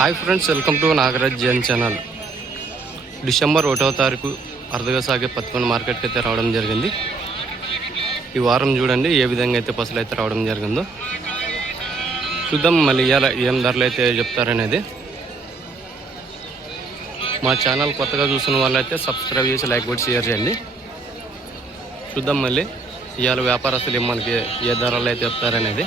Hi friends welcome to Nagaraj Jain channel December ఒకటవ తారీఖు అరుదుగా సాగే పత్తికొండ మార్కెట్కి అయితే రావడం జరిగింది. ఈ వారం చూడండి ఏ విధంగా అయితే పసలు అయితే రావడం జరిగిందో. చూద్దాం మళ్ళీ ఇవాళ ఏం ధరలు అయితే చెప్తారనేది. మా ఛానల్ కొత్తగా చూసిన వాళ్ళైతే సబ్స్క్రైబ్ చేసి లైక్ కూడా షేర్ చేయండి. చూద్దాం మళ్ళీ ఇవాళ వ్యాపారస్తులు ఏం మనకి ఏ ధరలు అయితే చెప్తారనేది.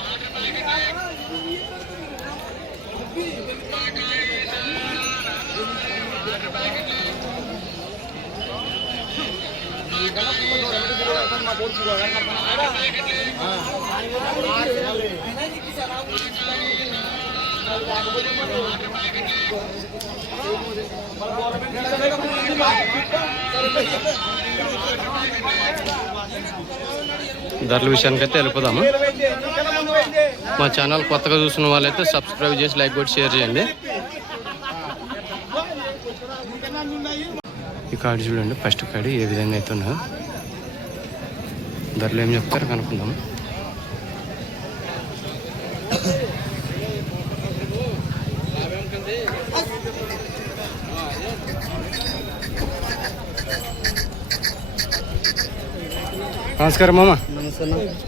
ధరల విషయానికైతే వెళ్ళిపోదాము? మా ఛానల్ కొత్తగా చూసిన వాళ్ళైతే సబ్స్క్రైబ్ చేసి లైక్ కూడా షేర్ చేయండి. ఈ కార్డు చూడండి ఫస్ట్ కార్డు ఏ విధంగా అయితే ఉన్నా ధరలు ఏం చెప్తారో కనుక్కుందాం. నమస్కారం మామ.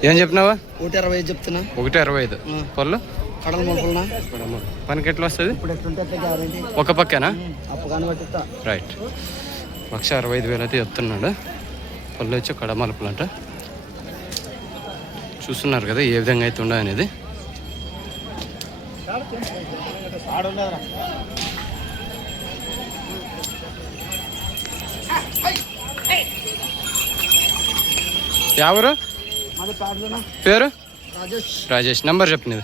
ఏం చెప్పినావా? ఒకటి అరవై ఐదు చెప్తున్నా. ఒకటి అరవై ఐదు. పళ్ళు? పనికి ఎట్లా వస్తుంది? ఒక పక్కనా? రైట్ లక్ష అరవై ఐదు వేలు అయితే చెప్తున్నాడు. పళ్ళు వచ్చి కడమలుపులు అంట చూస్తున్నారు కదా ఏ విధంగా అయితే ఉండదు అనేది. ఎవరు? పేరు? రాజేష్. రాజేష్ నెంబర్ చెప్పినది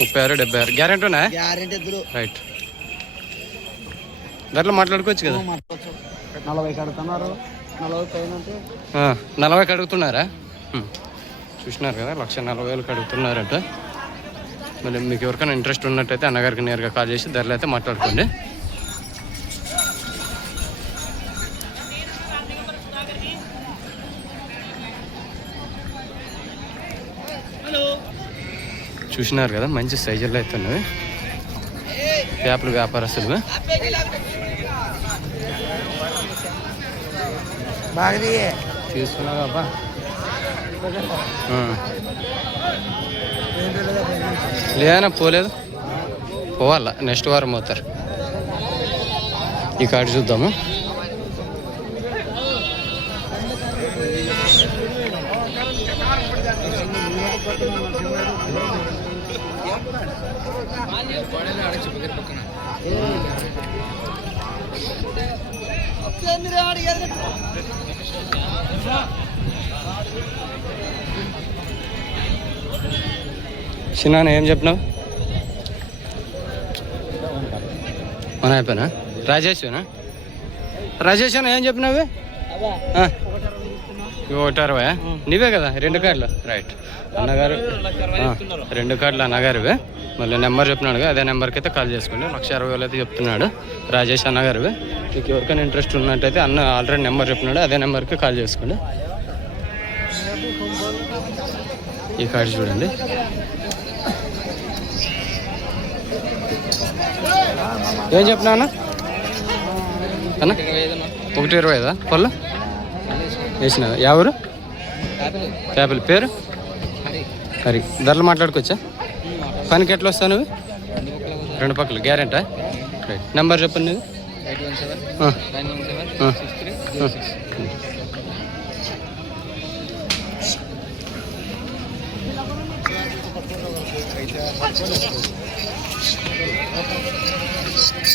ముప్పై ఆరు డెబ్బై ఆరు. గ్యారెంటీ ఉన్నాయా? రైట్. దాంట్లో మాట్లాడుకోవచ్చు కదా. నలభై కడుతున్నారు. నలభైకి అడుగుతున్నారా. చూసినారు కదా లక్ష నలభై వేలకు అడుగుతున్నారట. మరి మీకు ఎవరికైనా ఇంట్రెస్ట్ ఉన్నట్టయితే అన్నగారికి నేరుగా కాల్ చేసి ధరలు అయితే మాట్లాడుకోండి. చూసినారు కదా మంచి సైజుల్లో అయితే ఉన్నవి. చేపలు వ్యాపారస్తులు బాగా తీసుకున్నావు అబ్బా లేదన్నా పోలేదు. పోవాలా నెక్స్ట్ వారం పోతారు. ఈ కార్డు చూద్దాము. చిన్న ఏం చెప్పినావు? మన అయిపోయినా? రాజేశ్వనా రాజేష్ ఏం చెప్పినావు? ఒకటి అరవై నీవే కదా? రెండు కార్డులు రైట్ అన్నగారు రెండు కార్డులు అన్నగారివే. మళ్ళీ నెంబర్ చెప్పినాడు అదే నెంబర్కి అయితే కాల్ చేసుకోండి లక్ష అరవై వేలు అయితే చెప్తున్నాడు రాజేష్ అన్నగారివే. మీకు ఎవరికైనా ఇంట్రెస్ట్ ఉన్నట్టయితే అన్న ఆల్రెడీ నెంబర్ చెప్పినాడు అదే నెంబర్కి కాల్ చేసుకోండి ఈ కార్డు చూడండి. ఏం చెప్పినా అన్న? అన్న? ఒకటి ఇరవై ఐదా? పళ్ళు వేసిన ఎవరు చేపల. పేరు? హరి. ధరలు మాట్లాడుకోవచ్చా? పనికి ఎట్లా వస్తావు నువ్వు? రెండు పక్కలు. గ్యారెంటా? రైట్ నెంబర్ చెప్పండి నువ్వు.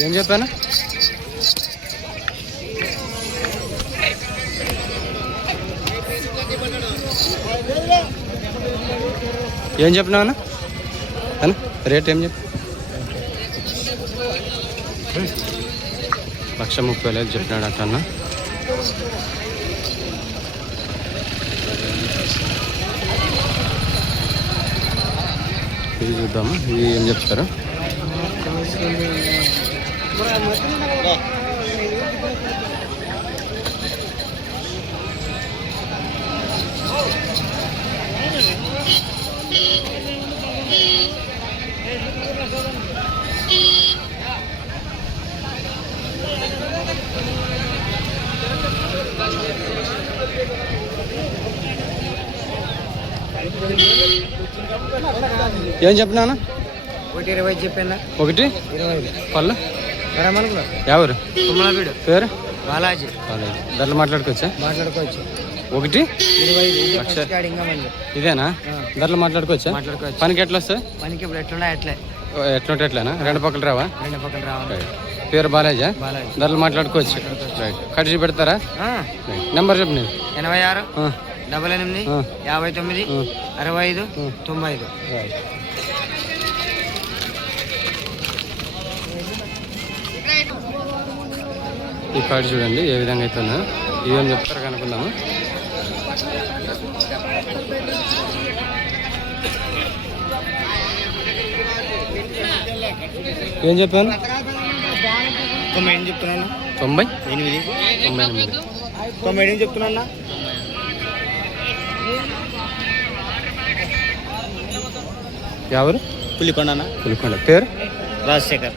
ఏం చెప్పాను? ఏం చెప్పినావు అన్న? రేట్ ఏం చెప్ లక్ష ముప్పై వేలు చెప్పినాడు అట్ట అన్న. ఇది చూద్దాము? ఇది ఏం చెప్తారు? ఏం ఒకటి ఇరవై చెప్పాను ఒకటి? ఇరవై పళ్ళు? ఎవరు పేరు? బాలాజీ. ధరలు మాట్లాడుకోవచ్చా? మాట్లాడుకోవచ్చు. ఒకటి? లక్ష. ఇదేనా. ధరలు మాట్లాడుకోవచ్చా? మాట్లాడుకోవచ్చు. పనికి ఎట్లా వస్తాయి పనికి ఇప్పుడు ఎట్లున్నా ఎట్లే ఎట్లుంటే ఎట్లేనా రెండు పక్కలు రావా? రెండు పక్కన రావాలి రైట్ పేరు బాలేజా? ధరలు మాట్లాడుకోవచ్చు. రైట్ కడిచి పెడతారా? నెంబర్ చెప్పు నేను ఎనభై ఆరు డబల్ ఎనిమిది. యాభై తొమ్మిది. అరవై ఐదు. తొంభై ఐదు. ఈ కార్డు చూడండి ఏ విధంగా అయితే ఉందో ఏం చెప్తారు కనుక్కుందాము. ఏం చెప్పాను? తొంభై ఎనిమిది చెప్తున్నాను. తొంభై? ఎనిమిది. తొంభై ఎనిమిది. తొంభై ఎనిమిది చెప్తున్నా ఎవరు? పులికొండ పులికొండ. పేరు? రాజశేఖర్.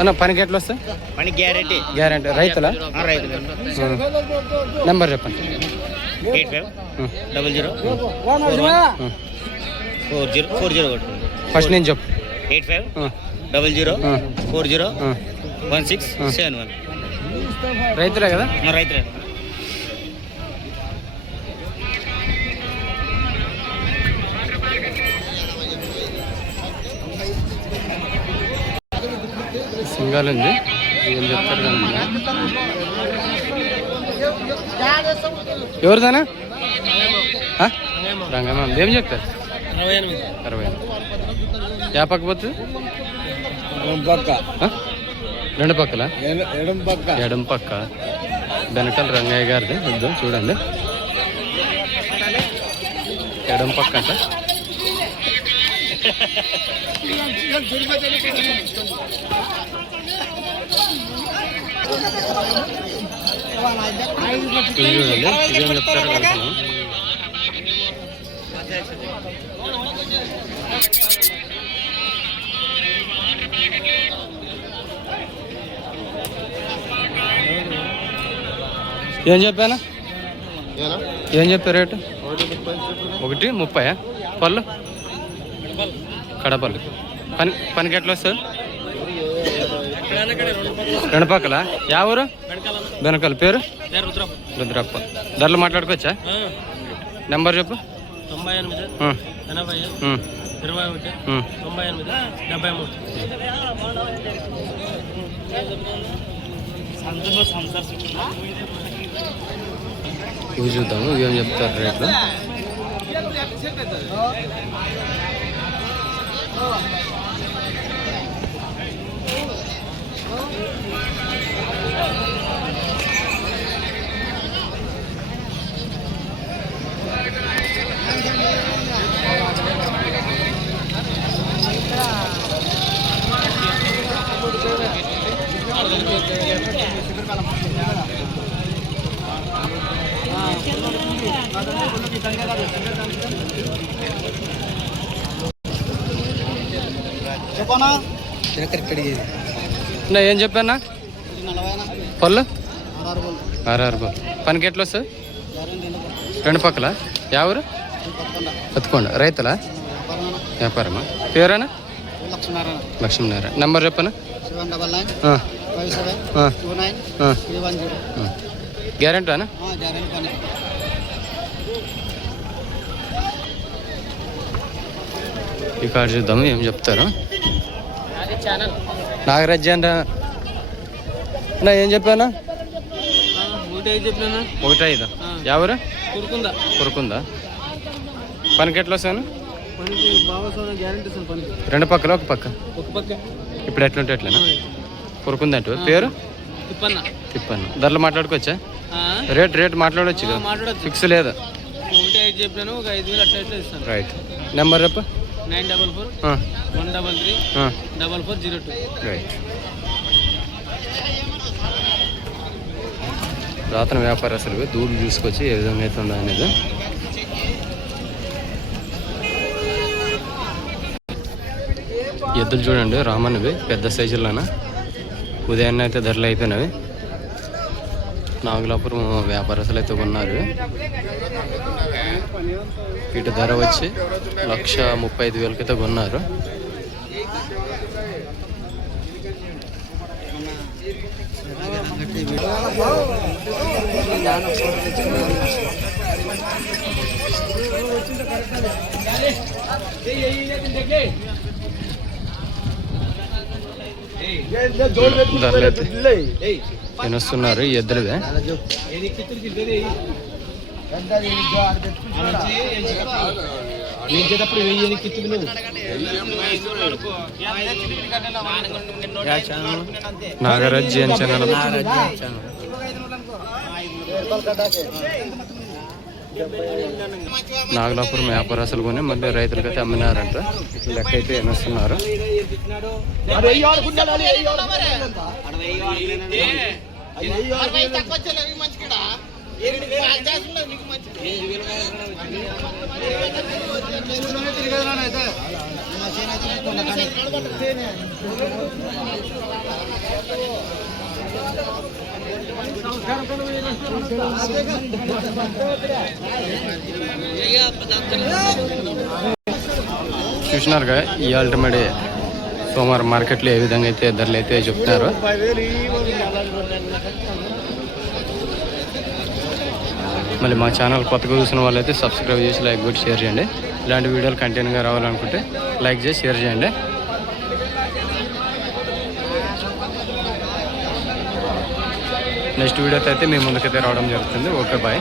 అన్న పనికి ఎట్లా వస్తాయి? పని గ్యారెంటీ. గ్యారంటీ. రైతులా? రైతులు. నెంబర్ చెప్పండి. Eight five. Double zero. Four zero four zero కొట్టు. ఫస్ట్ నేను చెప్పు. Eight five. Double zero. Four zero. One six. Seven one. రైతులే కదా? రైతులే. సింగాలు ఉంది ఏం చెప్తారు. ఎవరిదానా? రంగమ్మ ఏం చెప్తారు? అరవై ఎనిమిది. యా పక్క పోతుంది పక్క ఆ? రెండు పక్కల? ఎడం పక్క ఎడం పక్క వెనకాల రంగయ్య గారిది. వద్దు చూడండి. ఎడం పక్క అంట ఏం చెప్పాను? ఏం చెప్పారు రేటు? ఒకటి ముప్పై పళ్ళు? కడపళ్ళు. పని పనికి ఎట్లా వస్తుంది? రెండు పక్కల యా ఊరు? వెనకాల పేరు? రుద్రప్ప. ధరలు మాట్లాడుకోవచ్చా? నెంబర్ చెప్పు. తొంభై ఎనిమిది ఆ, ఎనభై ఆ, ఇరవై ఒకటి ఆ. తొంభై ఎనిమిది డెబ్బై మూడు. ఇవి చూద్దాము ఇవి చెప్తారు రేట్లు? చెప్పనా? నా ఏం చెప్పానా? పళ్ళు? ఆర్ఆర్ పళ్ళు పనికి ఎట్లా వస్తుంది? రెండు పక్కల? ఎవరు బతుకోండి. రైతులా? వ్యాపారమా? పేరేనా? లక్ష్మీనారాయణ. నెంబర్ చెప్పనా? సెవెన్ డబల్ నైన్ ఆ, ఫైవ్ సెవెన్ ఆ, టూ నైన్ ఆ, త్రీ వన్ జీరో ఆ. గ్యారెంటీనా జాగ్రత్త పని ఈ కార్డు చూద్దాము ఏం చెప్తారు. నాగరాజ్ అంట ఏం చెప్పానా? ఒకటి ఐదు ఎవరు? కొరుకుందా. కొరుకుందా పనికి ఎట్లా వస్తాను రెండు పక్కల ఒక పక్క? ఇప్పుడు ఎట్లుంటే ఎట్లనా కొరుకుందంట పేరు? తిప్పన్న. తిప్పాను ధరలు మాట్లాడుకోవచ్చా? రేట్ రేట్ మాట్లాడవచ్చు ఫిక్స్ లేదు? రైట్ నెంబర్ చెప్పు. Nine double four one double three double four zero two. Right రాతన వ్యాపారస్తులు దూరం చూసుకొచ్చి ఏ విధంగా అయితే ఉందా అనేది. ఎద్దులు చూడండి రామన్నవి పెద్ద సైజులోన. ఉదయాన్నే అయితే ధరలు అయిపోయినవి. నాగులాపురం వ్యాపారస్తులు అయితే ఉన్నారు. వీటి ధర వచ్చి లక్ష ముప్పై ఐదు వేలకైతే కొన్నారు. ధరలు అయితే వినొస్తున్నారు ఈ ఎద్దులవే. వెయ్యి నువ్వు నాగరాజ్ ఛానల్. నాగలాపురం వ్యాపారస్తులు కొని మళ్ళీ రైతులకైతే అమ్మినారంట. లెక్క అయితే వినొస్తున్నారు చూసినారుగా ఈ అల్టిమేట్ సోమవారం మార్కెట్లో ఏ విధంగా అయితే ధరలు అయితే చెప్తున్నారు. మళ్ళీ మా ఛానల్ కొత్తగా చూసిన వాళ్ళైతే సబ్స్క్రైబ్ చేసి లైక్ కొట్టి షేర్ చేయండి. ఇలాంటి వీడియోలు కంటిన్యూగా రావాలనుకుంటే లైక్ చేసి షేర్ చేయండి. నెక్స్ట్ వీడియోతో అయితే మీ ముందుకైతే రావడం జరుగుతుంది. Okay bye.